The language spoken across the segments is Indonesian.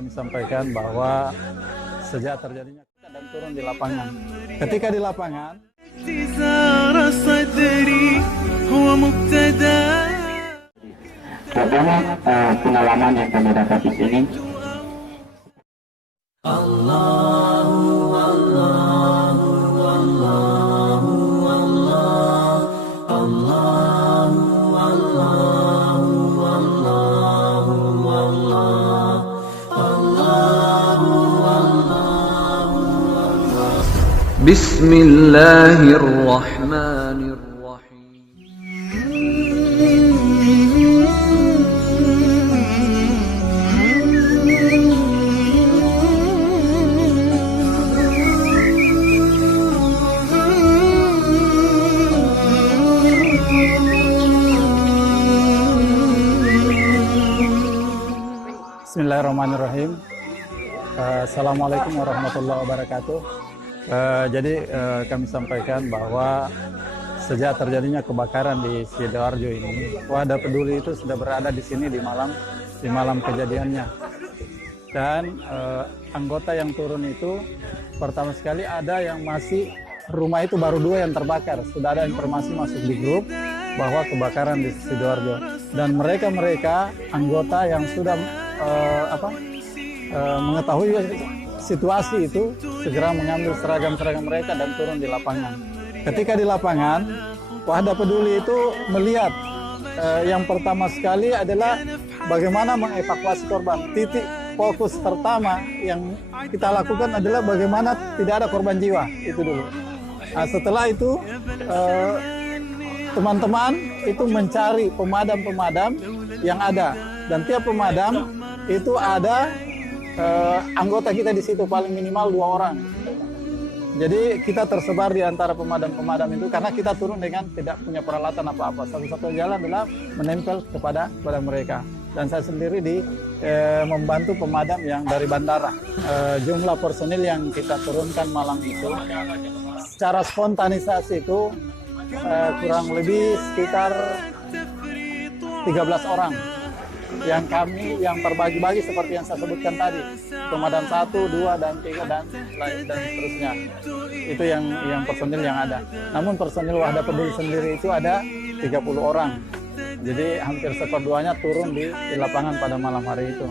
kami sampaikan bahwa sejak terjadinya dan turun di lapangan. Ketika di lapangan, bagaimana pengalaman yang kami dapat di sini? Bismillahirrahmanirrahim. Bismillahirrahmanirrahim. Assalamualaikum warahmatullahi wabarakatuh. Jadi kami sampaikan bahwa sejak terjadinya kebakaran di Sidoarjo ini, Wadah Peduli itu sudah berada di sini di malam kejadiannya. Dan anggota yang turun itu pertama sekali ada yang masih rumah itu baru 2 yang terbakar. Sudah ada informasi masuk di grup bahwa kebakaran di Sidoarjo. Dan mereka anggota yang sudah mengetahui situasi itu segera mengambil seragam mereka dan turun di lapangan. Ketika di lapangan, Wadah Peduli itu melihat yang pertama sekali adalah bagaimana mengevakuasi korban. Titik fokus pertama yang kita lakukan adalah bagaimana tidak ada korban jiwa, itu dulu. Nah, setelah itu teman-teman itu mencari pemadam-pemadam yang ada, dan tiap pemadam itu ada anggota kita di situ paling minimal 2 orang. Jadi kita tersebar di antara pemadam-pemadam itu karena kita turun dengan tidak punya peralatan apa-apa. Satu-satunya jalan adalah menempel kepada mereka. Dan saya sendiri membantu pemadam yang dari bandara. Jumlah personil yang kita turunkan malam itu secara spontanisasi itu kurang lebih sekitar 13 orang. Yang terbagi-bagi seperti yang saya sebutkan tadi, pemadam 1, 2, dan 3 dan seterusnya. Itu yang personil yang ada. Namun personil Wadah Peduli sendiri itu ada 30 orang. Jadi hampir seperduanya turun di lapangan pada malam hari itu.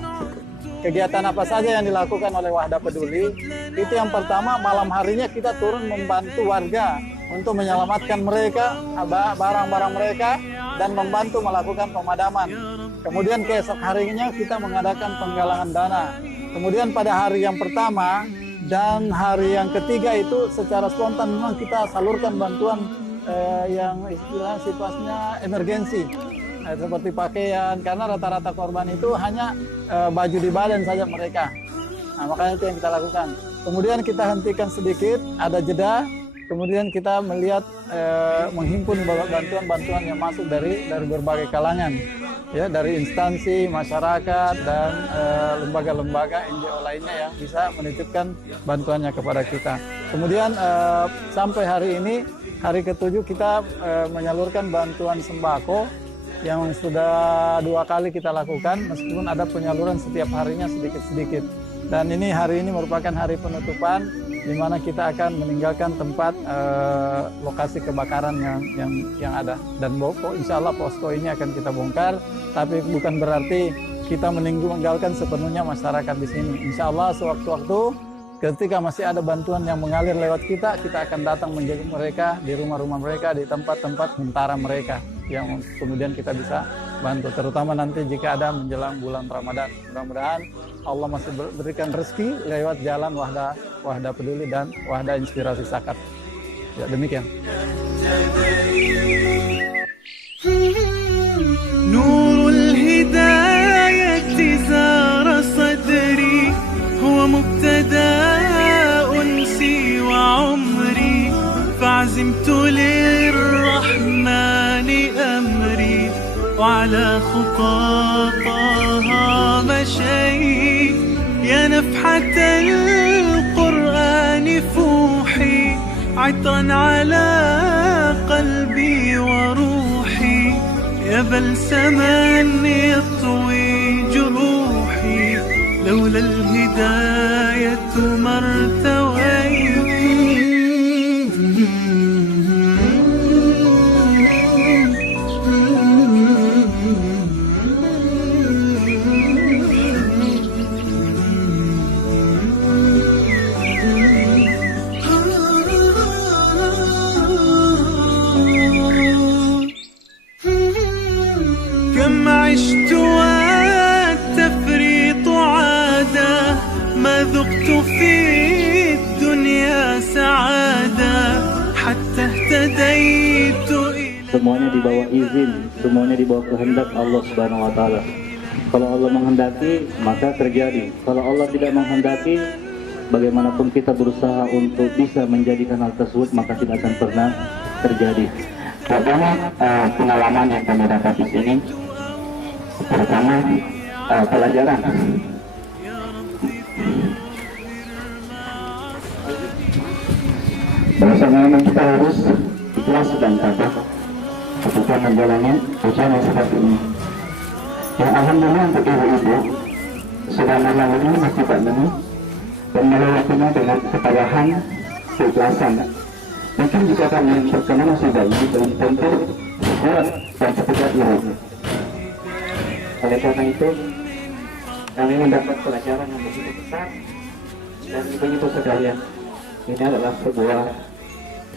Kegiatan apa saja yang dilakukan oleh Wadah Peduli? Itu yang pertama, malam harinya kita turun membantu warga untuk menyelamatkan mereka, barang-barang mereka, dan membantu melakukan pemadaman. Kemudian keesok harinya kita mengadakan penggalangan dana. Kemudian pada hari yang pertama dan hari yang ketiga itu secara spontan memang kita salurkan bantuan yang istilahnya situasinya emergensi. Seperti pakaian, karena rata-rata korban itu hanya baju di badan saja mereka. Nah, makanya itu yang kita lakukan. Kemudian kita hentikan sedikit, ada jeda. Kemudian kita melihat menghimpun bantuan-bantuan yang masuk dari berbagai kalangan, ya, dari instansi, masyarakat, dan lembaga-lembaga NGO lainnya yang bisa menitipkan bantuannya kepada kita. Kemudian sampai hari ini, hari ke-7 kita menyalurkan bantuan sembako yang sudah 2 kali kita lakukan, meskipun ada penyaluran setiap harinya sedikit-sedikit. Dan hari ini merupakan hari penutupan, di mana kita akan meninggalkan tempat lokasi kebakaran yang ada. Dan insya Allah posko ini akan kita bongkar, tapi bukan berarti kita meninggalkan sepenuhnya masyarakat di sini. Insya Allah sewaktu-waktu ketika masih ada bantuan yang mengalir lewat kita akan datang menjenguk mereka di rumah-rumah mereka, di tempat-tempat huntara mereka, yang kemudian kita bisa bantu, terutama nanti jika ada menjelang bulan Ramadan. Mudah-mudahan Allah masih berikan rezeki lewat jalan Wadah Peduli dan Wadah Inspirasi Zakat. Ya, demikian. Nurul hidayati zara sadri huwa mubtada unsi wa umri fa'azimtu lirrahmani amri وعلى خطاها مشيت يا نفحة القرآن فوحي عطرا على قلبي وروحي يا بلسما يطوي جروحي لولا عشت والتفريط عادة ما ذقت في الدنيا سعادة حتى اهتديت Semuanya di bawah izin, semuanya di bawah kehendak Allah Subhanahu wa taala. Kalau Allah menghendaki, maka terjadi. Kalau Allah tidak menghendaki, bagaimanapun kita berusaha untuk bisa menjadikan hal tersebut, maka tidak akan pernah terjadi. Pertama, pengalaman yang kami dapat di sini. Pertama, pelajaran. Bahwasanya memang kita harus ikhlas dan tabah ketika menjalani ujian yang seperti ini. Yang alhamdulillah untuk ibu-ibu sudah melalui musibah ini dan melewatinya dengan ketabahan, keikhlasan. Mungkin jika kami terkena musibah ini belum tentu berat dan sepekat ini. Oleh karena itu, kami mendapat pelajaran yang begitu besar dan begitu sekalian. Ini adalah sebuah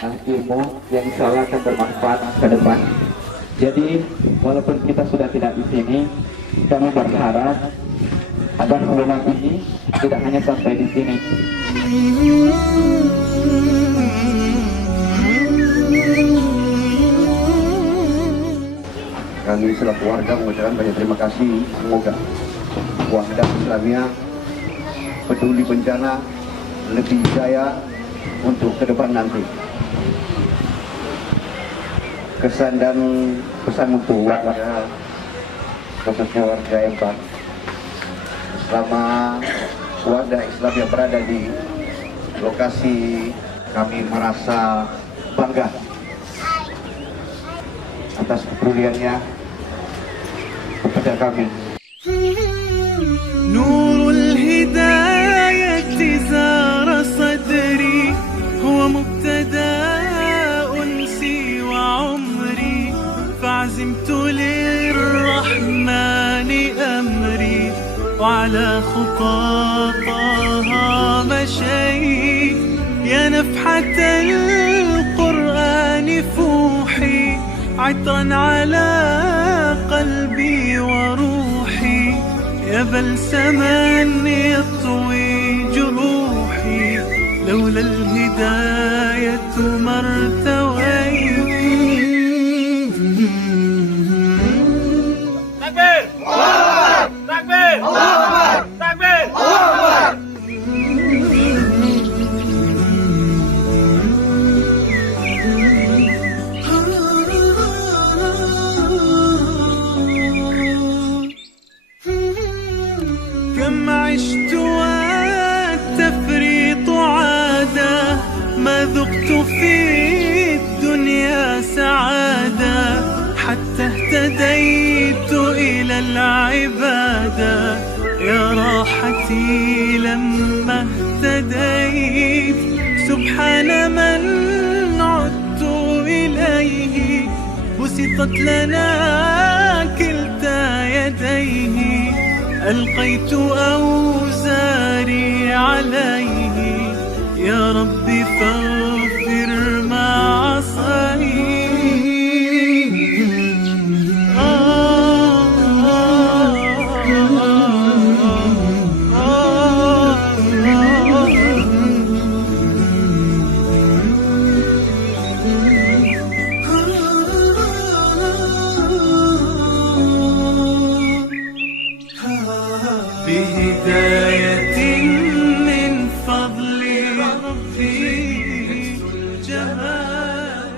ilmu yang insya Allah akan bermanfaat ke depan. Jadi, walaupun kita sudah tidak di sini, kami berharap agar hubungan ini tidak hanya sampai di sini. Kami selaku warga mengucapkan banyak terima kasih. Semoga Wahdah Islamiyah peduli bencana lebih jaya untuk ke depan nanti. Kesan dan pesan untuk warga, khususnya warga Empang, selama Wahdah Islam yang berada di lokasi, kami merasa bangga atas kepeduliannya kepada kami. نور الهداية زار صدري هو مبتدأ أنسي وعمري فعزمت للرحمن أمري وعلى خطاها مشيت يا نفحة القرآن فوحي عطرا على قلبي وروحي يا بلسما يطوي جروحي لولا الهداية ما ارتويت. تكبير! تكبير! تكبير! كم عشت والتفريط عادة ما ذقت في الدنيا سعادة حتى اهتديت إلى العبادة يا راحتي لما اهتديت سبحان من عدت إليه بسطت لنا كلتا يديه ألقيت أوزاري عليه يا ربي فاغفر ما عصاني. بهداية من فضل ربي جمال